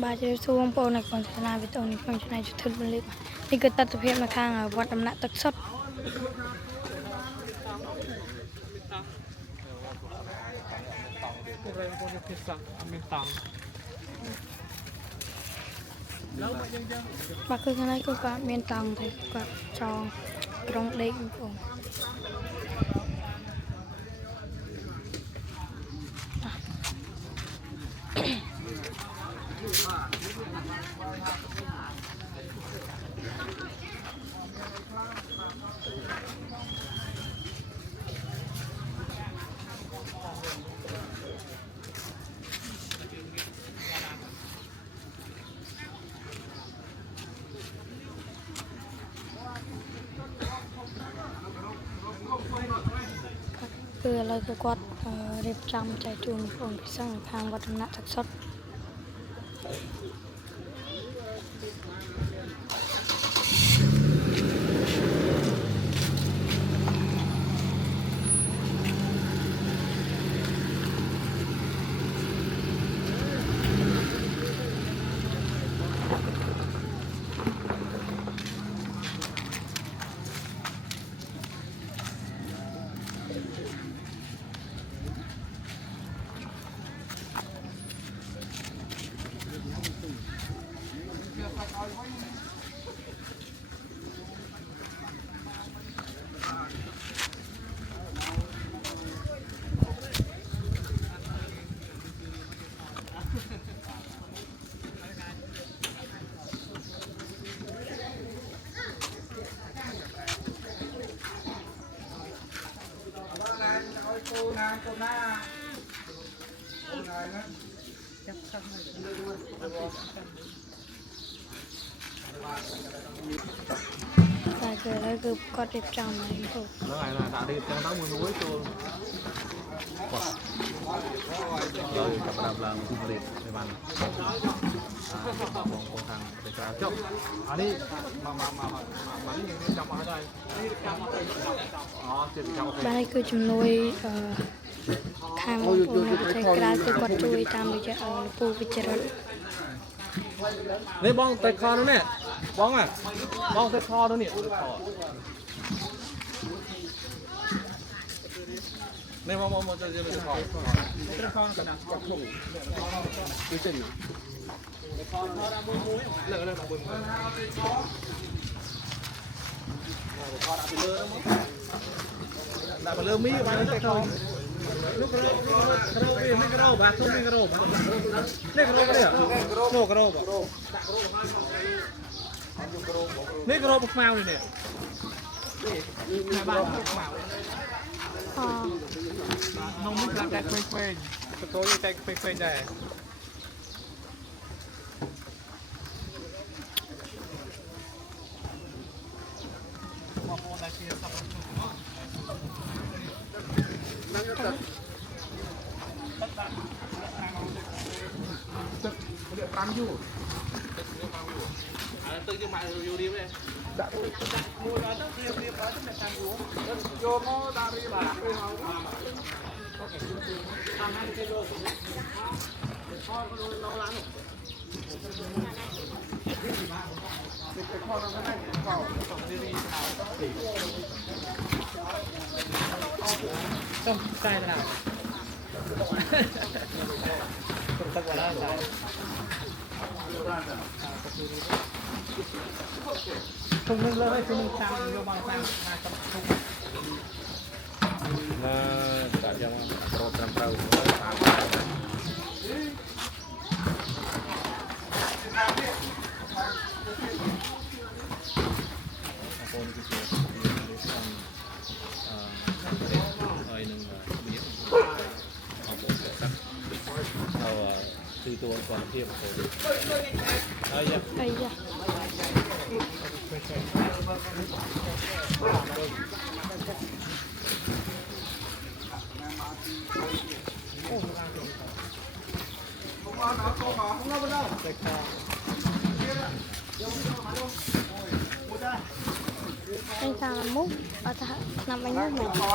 bà chơi xuông bộ này còn thế nào với tôi này còn thế này thật là lịch thì cứ tắt tập phim mà khang ở vật đầm nặng tật sốt bà cứ thế này cứ có miền tòng thì có tròn trong đây cũngคือเราจะกดเรียบจำใจจูนคนไปสร้างทางวัฒนธรรมสดแต่คือเราคือกดเรียบจำเลยถูก nó này là đã đi trong đó mưa núi chưa rồi các bạn làm khu vựcในบ้านของทางเด็กเจ้าอันนี้มานี่ยังจำมาได้อ๋อเจ็ดจำ บ้านนี้คือจำนวนข้างปูนใช้กระดาษคือกดช่วยตามโดยจะปูพิจารณา นี่บ้องแต่คอนั่นเนี่ยบ้องอ่ะบ้องแต่คอนั่นเนี่ยนี่บ้องจะเป็นแต่คอแต่คอขนาดจับผมดูสิเลิกบุญเริ่มมีไปแต่คอลูกกระโดดไม่กระโดดแบบไม่กระโดดนี่กระโดดก็เนี่ยโน่กระโดดนี่กระโดดพวกแมวเนี่ยบ้านพวกแมวน้องไม่กล้าแต่เฟ้งตะโกนแต่เฟ้งได้มาโมนาเชียร์สับtăng du tự nhiên mà vô đi vậy đã mua đó tức riêng đó tức là tăng du vô có đa đi bà tăng 2 kg kho có lâu lắm cái kho nó hay kho tổng đi đi không sai nào không tắc vào đó sai không nâng lên không nâng sang vô bằng sang cả trong program tàu từตัวก่อนเทียบเลยไอ้ยะไอ้ยะanh ta làm múc ở nằm anh múc này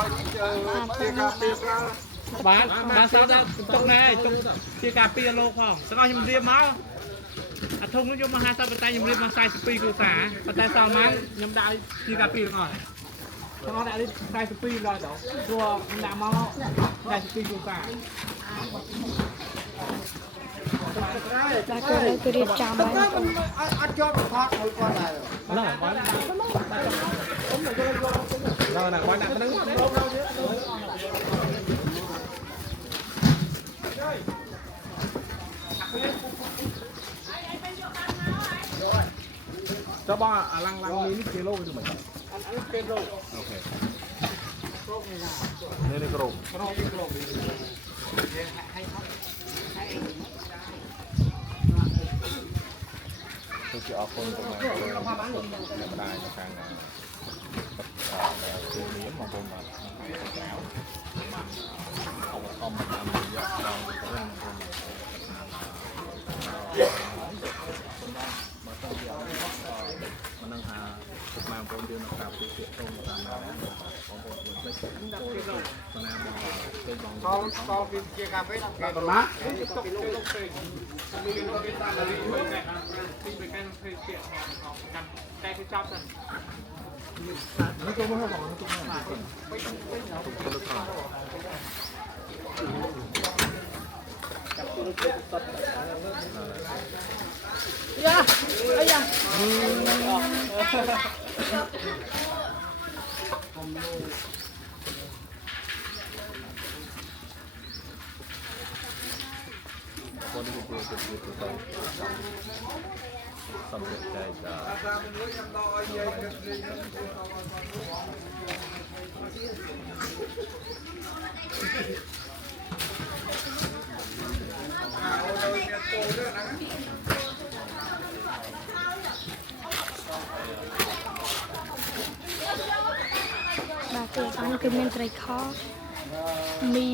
bán sao ra trong này trong chia cà phê lô khoảng sao anh riêng máu ធំនោះយកមក50ប៉ុន្តែខ្ញុំរៀបមក42គ្រួសារប៉ុន្តែសល់មកខ្ញុំដាក់ជាកាពីទាំងអស់ទាំងអស់ដាក់នេះ42ដល់ដល់ព្រោះខ្ញុំដាក់មក42គ្រួសារ បាទក៏លើករៀបចំហើយបងប្អូន អត់ជាប់ផកមួយគាត់ដែរ ឡងបានណាបានណាហ្នឹងចុះបងអាឡាំងនេះគីឡូទៅមិនអាគេឡូអូខេនេះក្រោបទៅជាអរគុណទៅមកបណ្ដាញខាងគឺមានមកបងបាទអបអមតាមរយៈដល់រឿងមិននឹងថាមកបងយើងនៅតាមទីពាក្យទៅតាមណាបងប្អូនមិនភ្លេចស្នាមបងទៅបង កោវាជាកាហ្វេគេ ប្រមាណទុកទៅពេកមាននៅពេលតាមនេះទៅតែទីไปกันเพจเสียของกันតែគេចាប់សិននេះក៏មកបងទុកមកយ៉ាអាយ៉ាคนที่ดูจะดูตัวสำเร็จใจจะបាទគឺអានគឺមានត្រីខមី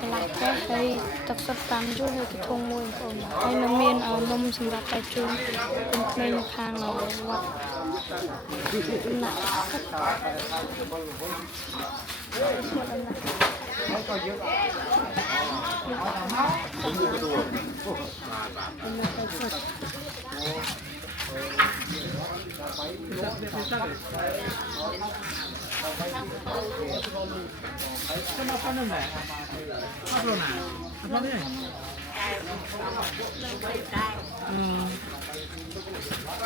កន្លះកែហើយទឹកសុទ្ធតាមយូរហើយកធុងមួយបងប្អូនហើយនៅមាននំសម្រាប់តែជូនក្មេងៗខាងវត្តណាក៏យើង จะมาฟันนั่นแหละมาโปรนาฟันนี่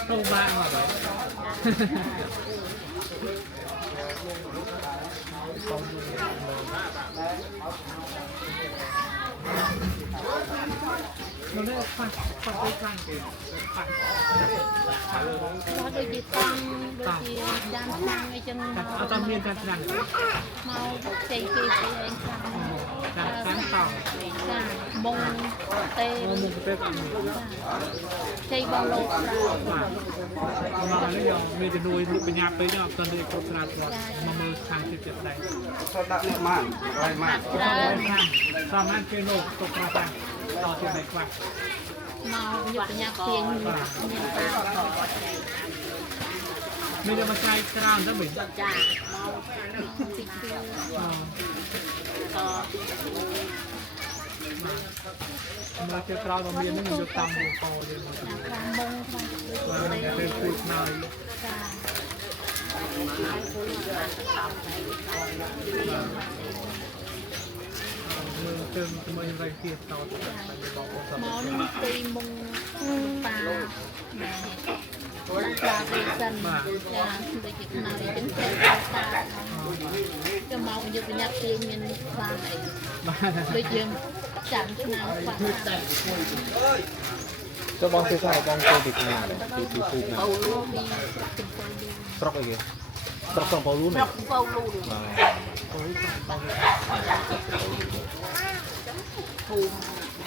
ต้องบ้านมาเลยมันได้ฟันไปข้างเดียวฟัน nó đôi chị tăng đôi chị đang sang ngay chân เอาตอนเรียนการแสดง mau chạy kia chạy anh การsáng tạo sang bông tê โมมุกเป็น chạy bao lâu มาแล้วยังมีจะนุยปัญญาไปยังตอนนี้ครบราชมามือทางที่เจ็ดได้ เขาដាក់នេះមកហើយមក สามารถเป็นโลกตกราชต่อที่ไหนกว่า mau nhập nhà tiền nhân ta ไม่ได้มาใช้กราวน์ซะบิ่ง chả mau xịt tiêu to มาเจอกราวน์มาเมียนี่มันจะตำอยู่ต่อเลย làm bông mà เป็นพูดหน่อย มือเติมมือยังไรเกียร์ต่อจากไปบอกว่า món tì mông pà pà về dần dạ đôi chị nào thì chính xác ta cho mau nhập nhà tiền mình pà này bây giờ chẳng nào pà จะบองซื้อใส่บองโควิดเนี่ยคือถูกนะ bầu luôn đi từng bầu luôn ตรอกอะไรตรอกสองเปาลุ้น rọc bầu luôn thùng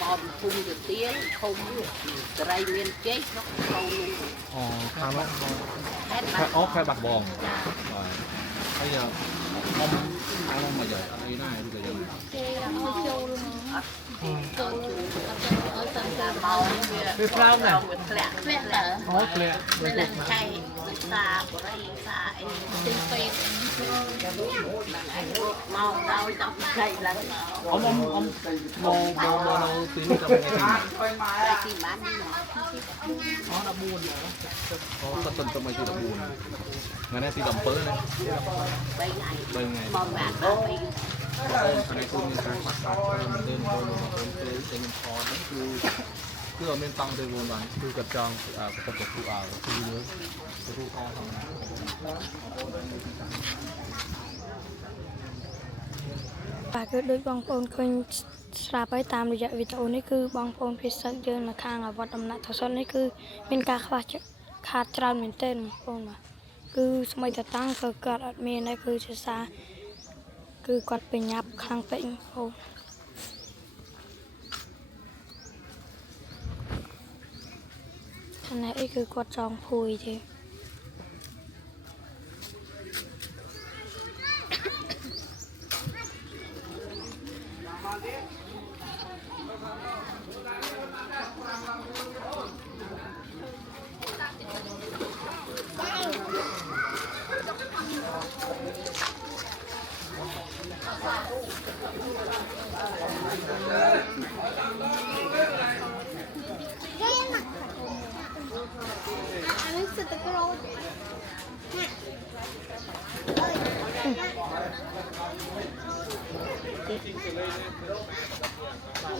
bò thùng được tiếng thùng cây miên chết nó bầu luôn อ๋อครั้งละ hết อ๋อแค่บักบอง dạ bây giờ เอามาใหญ่อะไรหน้าดูแต่ยัง គេអត់ចូលមកចូលអត់ឲ្យតាមការមក វាផ្លើមណា ធ្លាក់ធ្លាក់តើ អូធ្លាក់ វាឡើងឆៃសាបរិយាសាអីទីពេកមកដល់ចង់ឆៃឡើងមក ông mò đâu tiếng trong cái này ទីបាននេះ nó đã buồn rồi có tất tần trong mấy thì đập buồn ngày nay thì đập bớ này 3 3 ngày មកបានដល់ពី anh này cũng như cái mặt sạt lên tôi mà tôi tên phò đấy cứ ở bên trong tôi buồn lắm cứ cật tròn cật cật phụ cứ dưới cái phụ to không បាទគឺដូចបងប្អូនឃើញស្រាប់ហើយតាមរយៈវីដេអូនេះគឺបងប្អូនភាសាយើងនៅខាងវត្តដំណាក់ថសុតនេះគឺមានការខ្វះខាតច្រើនមែនទែនបងប្អូនបាទគឺស្មីតតាំងក៏គាត់អត់មានដែរគឺជាសារគឺគាត់បញ្ញាប់ខាងពេកបងប្អូនចំណែកអីគឺគាត់ចង់ភួយទេ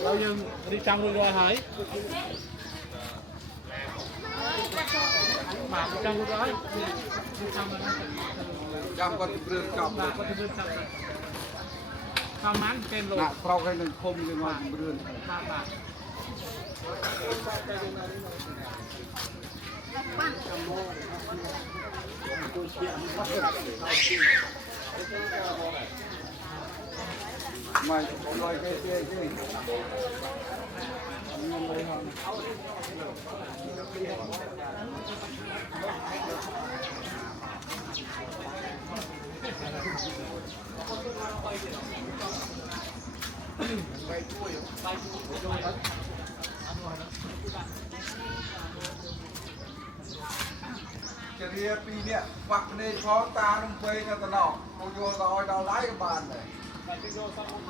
เรายังđi trong rồi hả mà trong rồi trong con rươn chọc mà có thể vươn trong rồi sao mán trên rồi nạ sau cái đừng khum thì mà rươn bà mày nói cái cái ria pi nè mặc nên khó ta không quay cho tao nọ cô vô rồi đào lái cái bàn này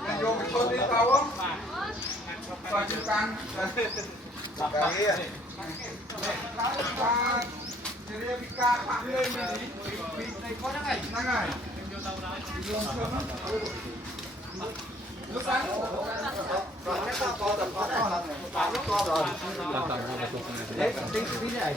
nên vô cái thôn đi tao không coi chữ căn cái ria pi ca phạm lên mình này có năng này lúc sáng rồi cái tao có tầm có lúc có rồi đấy tính cái này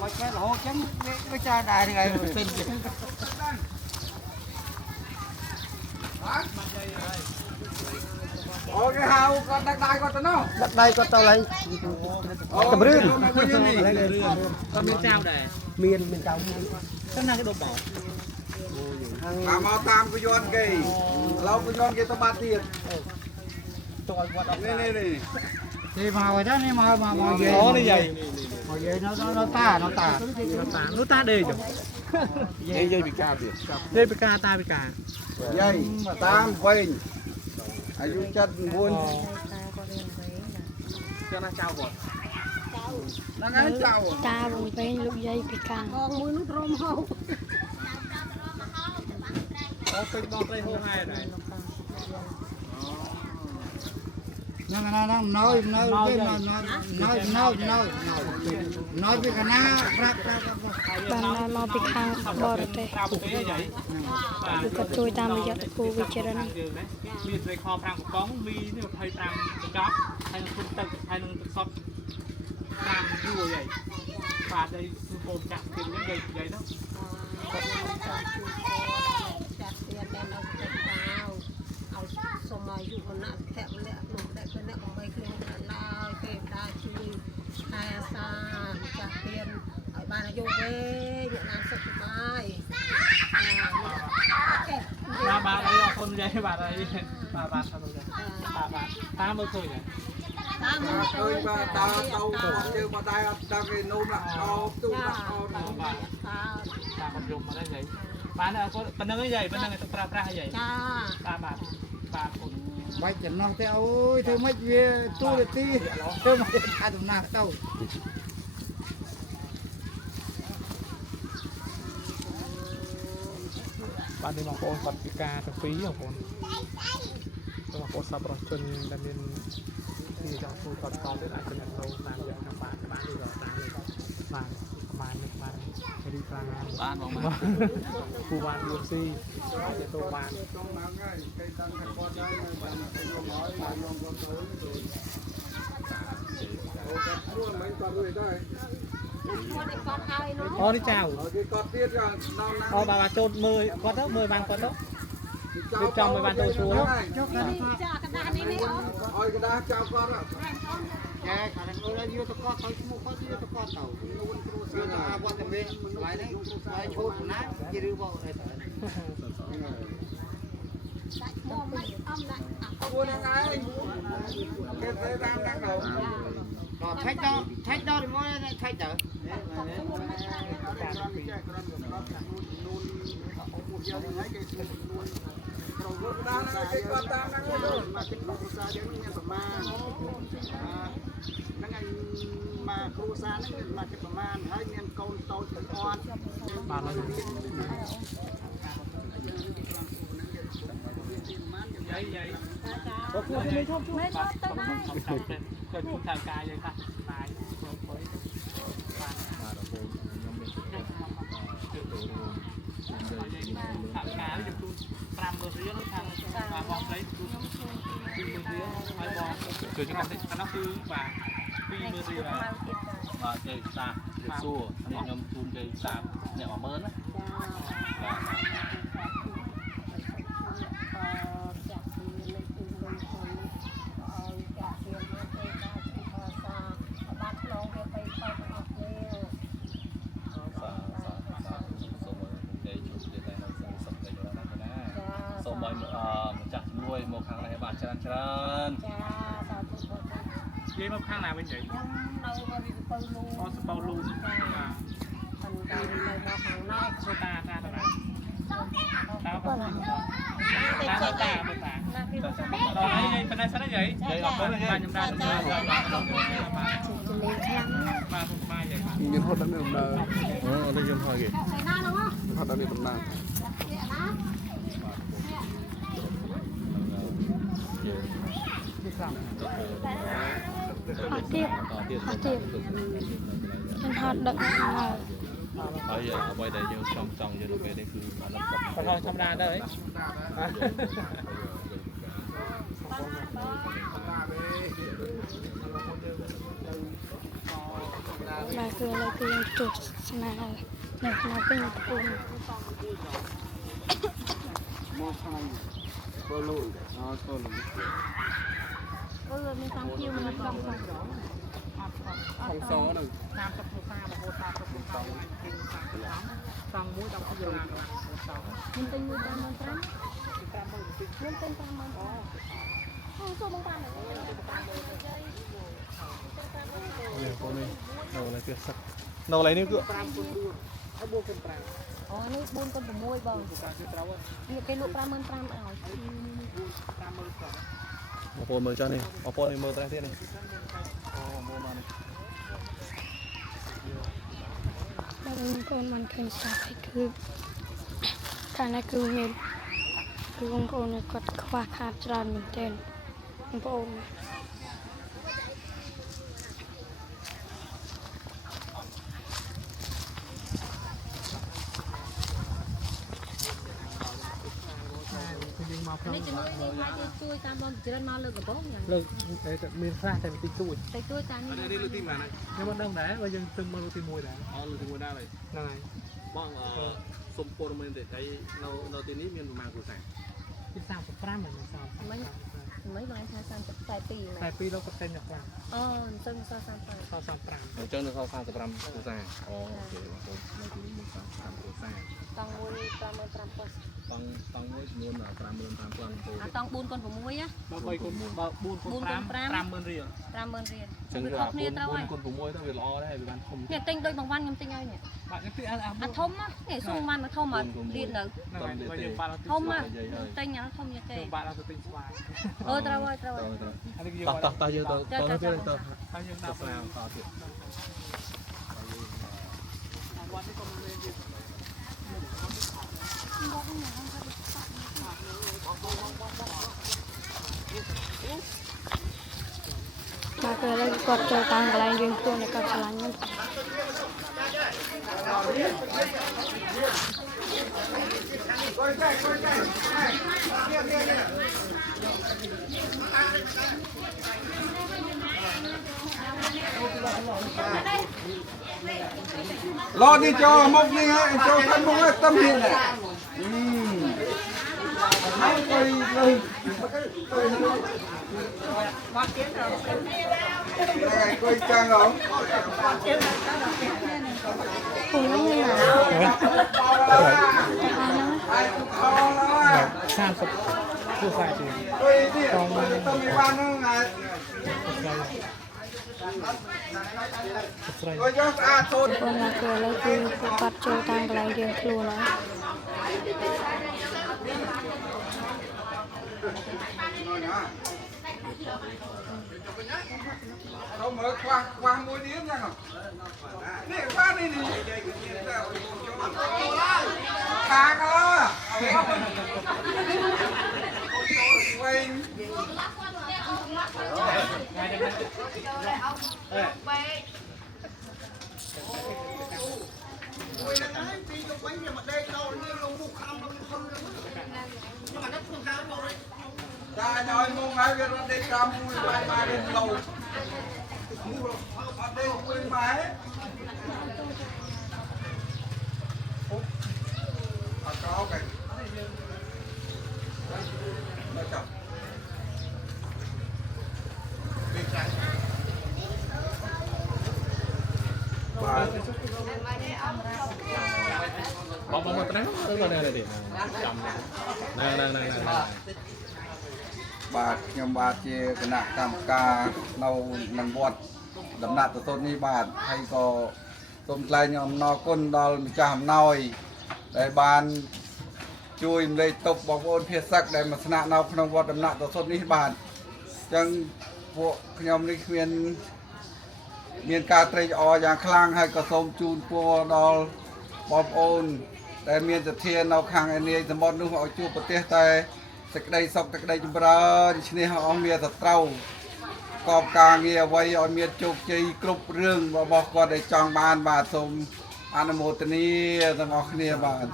Mà cái lỗ chấm cái cha đài thì ngày tin ô cái hào con đặt đài con tao nó đặt đài con tao lấy cầm rươn con miên trao để miền trao cái nào cái đồ bỏ mà mau tam cái yon kì lâu cái yon kia tao ba tiền này đi màu đó đi màu về nó như vậy màu về nó ta đây rồi dây bị ca tiền đây bị ca ta bị ca dây tam quên ai dùng chân buôn cho nó trao rồi nó ngay chào តាបងវិញលោកយាយពីកាំង មួយនោះរមហោ អូពេញបងត្រីហូរហើយដែរ nó nói với cái ná rap បានដល់មកពីខាងបរទេស តាមប្រទេសហ្នឹង គឺគាត់ជួយតាមរយៈតគូវិចារណ មានត្រីខ5កំប៉ុងមីនេះ25កញ្ចប់ហើយនឹងទឹកទឹកហើយនឹងទឹកសុទ្ធ តាមយូរvậyបាទđâyគឺកូនចាក់ទៀតនេះនិយាយទៅ ចាក់ទៀតតែនៅទៅឲ្យសុំមកយុវណៈភៈលៈនោះតែពេលនេះអំបីខ្លួនឡើយគេដើរជួយខែអាសាចាក់ទៀតឲ្យបានអាយុវែងអ្នកណាសុខសប្បាយអូខេ បាទអីអរគុណយាយបាទអីបាទអរគុណយាយបាទតាមមើលឃើញ តាមមើល ឃើញបាទដើរទៅយើងមកដែរអត់ដឹងគេនោះណាដល់ទូណាអត់ បាទតាមខ្ញុំមកដែរយាយបាទអរគុណប៉ុណ្្នឹងយាយប៉ុណ្្នឹងទៅប្រើប្រាស់យាយ ចា បាទគុណ បាច់ចំណោះទេអូយធ្វើម៉េចវាទូរទីធ្វើម៉េចថាដំណើរទៅ បាទនេះបងប្អូនគាត់ពិការទាំងពីរបងប្អូនសប្បុរសជនដែលមានទីចង់ជួយគាត់តទៀតអាចចំណេញទៅតាមយ៉ាងណាបាទឬក៏តាមនេះបាទប្រហែលនេះបាទរីប្រាណាបានបងបាទគូបានយូរស៊ីអាចទៅបាន trong nắng này cây tăng thành con đây này bạn thấy nó nói là nó có tới rồi cắt luôn mấy con người đây គាត់ឲ្យនោះ អូនេះចៅ rồi cái con tiết ra nó អូបាទចូលមើលគាត់ទៅមើលបានគាត់ទៅ គឺចង់ឲ្យបានទៅស្រួល ចុះខាង ចាកណ្ដាស់នេះអូ ôi cái đá chào con ạ ចែខាងអូនយកទៅកត់ទៅឈ្មោះគាត់យកទៅកត់ទៅនួនគ្រូសាស្ត្រអាវត្តមានហើយនេះហើយឈូតណាជាឬបោទៅ ដាក់ឈ្មោះមិនអំដាក់ buôn đang ai cái thế đang đầu ដល់ថៃដល់មកថៃទៅ rồi cái đá này cái con tăng đang ở đâu មកគិតគ្រូសាយើងមានប្រមាណហ្នឹងឯងមកគ្រូសាហ្នឹងមកគិតប្រមាណហើយមានកូនតូចទាំងអត់ បាទហើយយាយអូគូនេះជប់ជួយទៅណាទៅជួយថៅកាយយាយថាបាយព្រមព្រៃបាទ បាទបងប្អូនខ្ញុំមានចូលរួមថៅកាយជំទូ50000រៀលខាងបងស្រីទូ20000រៀលហើយបងជួយចង្កេះតិចប៉ុណ្ណោះគឺបាទ20000រៀល បាទជ័យសាស្ត្រសួរនេះខ្ញុំជូនជ័យសាស្ត្រអ្នក10000ណាបាទ សូមឲ្យម្ចាស់ជំនួយមកខាងនេះបាទច្រើន ចាសាធុសាធុ យាយមកខាងណាវិញយាយ ខ្ញុំនៅវិសពៅលូ អូសបោលូបាទ មិនតែនៅមកខាងណែ សូតាតាតា តា តា ណា គេទៅដល់ហើយប៉ុណ្ណេះសិនយាយ ជ័យអរគុណយាយ បាទខ្ញុំដើរទៅបាទបាទ ជំនាញខ្លាំង បាទសុខសប្បាយយាយ nhìn hốt đánh được nào អូនេះខ្ញុំហើយគេ ស្អីណានោះ hốt đánh được nào អត់ទៀត តទៀត អត់ទៀតខ្ញុំហត់ដឹកមក ហើយអ្វីដែលយើងចង់យកទៅពេលនេះគឺអាណិតគាត់ គាត់ធម្មតាទៅហី បាទគឺឥឡូវគឺយើងទស្សនានៅក្នុងពេញភូមិ một hai cô lụi nó cô lụi មានតាមភៀវមកក្រុមផង không số được 30គ្រួសាររហូត30គ្រួសារអាចពេញ30សង់មួយដល់2ដុល្លារមានពេញ1.5មានពេញ50000អូចូលមកតាម នេះបងនេះនៅលើផ្ទះសឹកនៅកន្លែងនេះគឺ 5គុណ4ហើយ4គុណ5 អូនេះ4.6បង គាត់គឺត្រូវ នេះគេលក់55000ឲ្យ 50000 បងប្អូនមើលចុះនេះបងប្អូនមើលត្រេះទៀតនេះអូមើលមកនេះ បាទបងប្អូនមិនឃើញស្រាប់ហើយគឺខាងនេះគឺមានគឺបងប្អូនគាត់ខ្វះខាតច្រើនមែនទែនបងប្អូន យើង មកក្នុង នេះជំនួយនេះមកជួយតាមបងច្រើនមកលើកកំបងយ៉ាង លើកមានខ្លះតែតិចតួច តែជួយតាមនេះ នេះលើកទីម៉ាន ខ្ញុំមិនដឹងដែរបើយើងទៅមើលទី1ដែរ អត់លើកទី1ដែរហើយ ហ្នឹងហើយ បងសុំព័ត៌មានតិចហើយនៅទីនេះមានប្រមាណគ្រួសារ ទី35មិនសល់ មិនបងថា32 តែពីរលោកក៏តែញ៉ាំខ្លះ អូទៅសល់35 សល់35 អញ្ចឹងនៅសល់35គ្រួសារអូខេបងប្អូននៅទីនេះមាន35គ្រួសារ តង់មួយ55ប៉ុស្ តង់មួយចំនួន55,000បងប្អូន អាតង់4 × 6ណា 3 × 4 4 5 50000រៀល 50000រៀល ចឹង វា គឺ ខុសគ្នាត្រូវហើយ 4 × 6ទៅវាល្អដែរវាបានធំ នេះទិញដូចបងវ៉ាន់ខ្ញុំទិញឲ្យនេះ បាទខ្ញុំទីអត់ អាធំនេះសុំវ៉ាន់មកធំមករៀននៅ ហ្នឹងហើយយើងបាត់ ធំមកទិញអាធំយ៉ាងគេ យើងបាត់អត់ទៅទិញស្វាយ អូត្រូវហើយត្រូវហើយ ហើយយើង តោះយើងទៅទៅទៀតទៅ ហើយយើង ទៅ ដាក់ ស្រាវតទៀត វត្តនេះក៏មានទៀត បាទពេលនេះគាត់ចូលតាមកន្លែងយើងខ្លួនគាត់ឆ្លាញ់ហ្នឹង lo đi cho mốc đi ấy cho thân mốc ấy tâm hiện này tôi đây này coi trang không ពុំហ្នឹងណា ai cũng to lắm à 30គ្រួសារជាង tôi đi tôi bị ban nó này ស្រី tôi cho à thôi បងមកពេលនេះគឺគាត់ចូលតាមកន្លែងយើងខ្លួនហើយ không mở khoa mũi điếm ra không này khoa đi đi khá cơ quay ta nói mông ai biết nó đi cam mùi mai mai đến lâu ở đây mùi mai có cái nó chọcបងមកត្រេះទៅនៅនេះទីចាំណែ បាទខ្ញុំបាទជាគណៈកម្មការនៅនឹងវត្តដំណាក់ទៅនេះបាទហើយក៏សូមថ្លែងអំណរគុណដល់ម្ចាស់អំណោយដែលបានជួយរំលែកទុកបងប្អូនភាសាសដែលមកស្នាក់នៅក្នុងវត្តដំណាក់ទៅនេះបាទអញ្ចឹងពួកខ្ញុំនេះមានការត្រេកអរយ៉ាងខ្លាំងហើយក៏សូមជូនពរដល់បងប្អូនដែលមានសទ្ធានៅខាងឯនាយសមុទ្រនោះឲ្យជួបប្រទេសតែសេចក្តីសុខសេចក្តីចម្រើនឈ្នះអស់មានសត្រូវកបការងារអ្វីឲ្យមានជោគជ័យគ្រប់រឿងរបស់គាត់ដែលចង់បានបាទសូមអនុមោទនាទាំងអស់គ្នាបាទ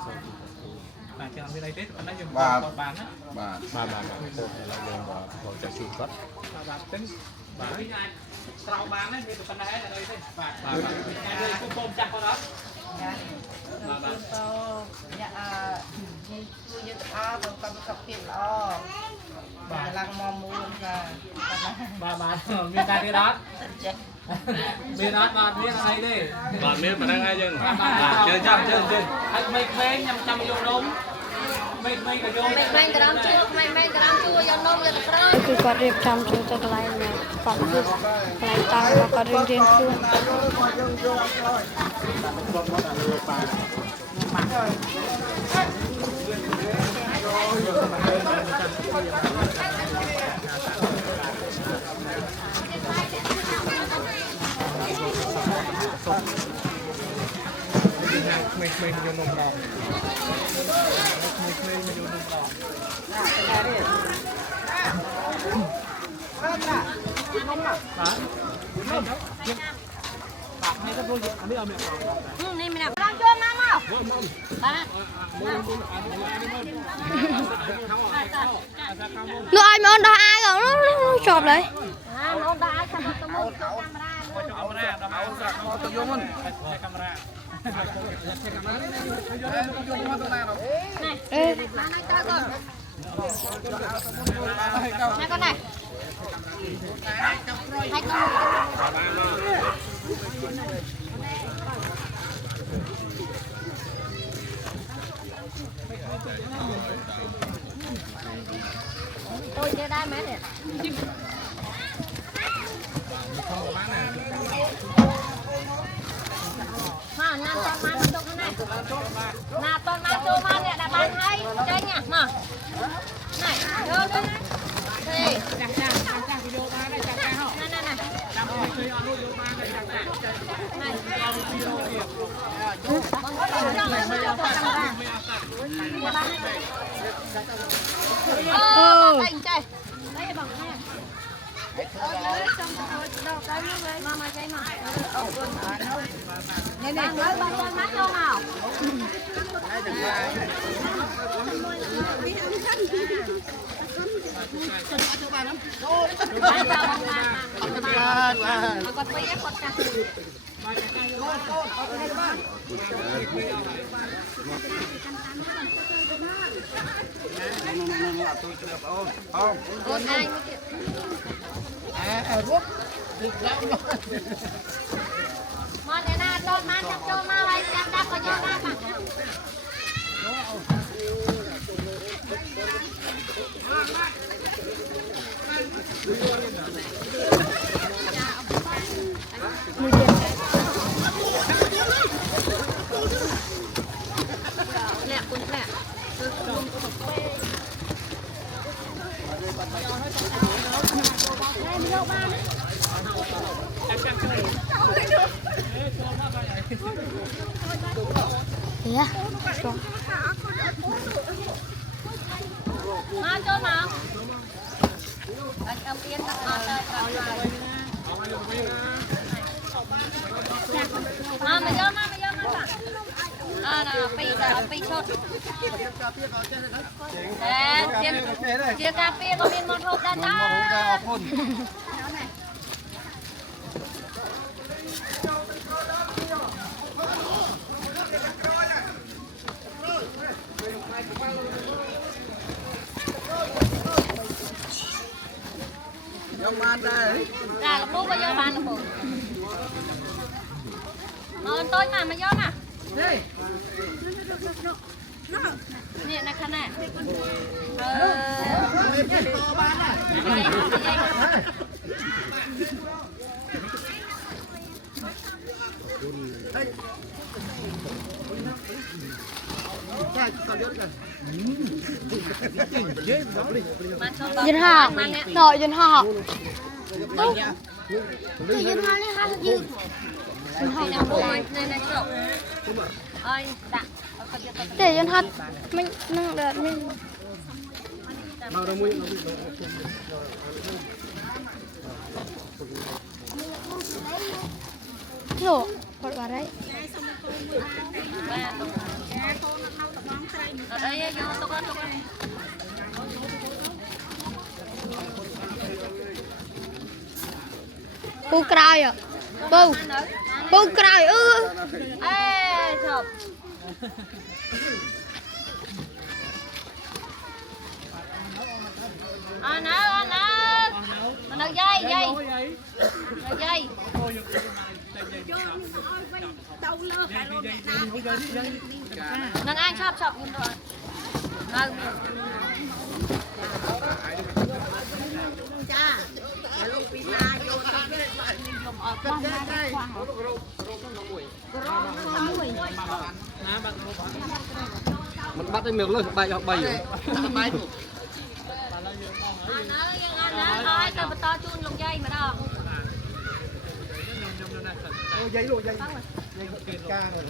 បាទចាំមានអីទេប៉ុន្តែយើងបានណា បាទ បាទទៅឥឡូវយើងក៏ចាក់ជួបគាត់ បាទទិញបាទអាចស្រោបបានទេមានតែប៉ុណ្ណេះអីទេបាទបាទពុំចាស់គាត់អត់បាទបាទ ទៅអ្នកជួយយើងអត់ទៅកម្មសុខភាពល្អបាទឡើងមកមួយចា បាទមានតែទៀតអត់ ចេះ មានអត់បាទមានអីទេ បាទមានប៉ុណ្ណឹងហើយយើង បាទជើងចាំហើយក្មេងៗញ៉ាំចាំយកនំក្មេងៗក៏យក មិនក្រំជួយមិនក្រំជួយយកនំយកទៅក្រោយ គឺគាត់រៀបចំចូលទៅកន្លែងណាគាត់គឺកន្លែងតាំងរបស់គាត់រៀងខ្លួន ក្មេងៗយកនំដល់ក្មេងៗយកនំដល់បាទនេះទៅនេះអត់មាន នេះមានប្រងជើងមកបាទ មើល lựa ai mà ôn đó ai rồi nó chọp đấy ê này con này hai con tôi chơi đai mấy nè mà nà toàn má trong cái này nà toàn má cho má nè đã bán hay chơi nhỉ mà này đưa đưa này này này nói bao nhiêu mắt đâu nào mà này na cho má chắc cho má lại đang đang có cho ra mà nè cũng nè dạ má cho mà anh ông yên mà vô mà pi chốt chia cà phê có bên một hộp đan đá là bố bao nhiêu bàn là bố tôi mà vô mà nè này khăn này dân họ nội dân họ thì dân họ này ha gì dân họ để dân họ mình nâng đợt mình Lỗ, bật vào đấy. Ở đây vô tôi con. Bù cày à? Bù cày ư? Ê, chụp. Nó dây. Nâng anh chọc nhìn rồi. Mình bắt cái miệng lên bay rồi. Bay nói tao to chun lồng dây mà đâu. dây luôn dây. Dây ca rồi.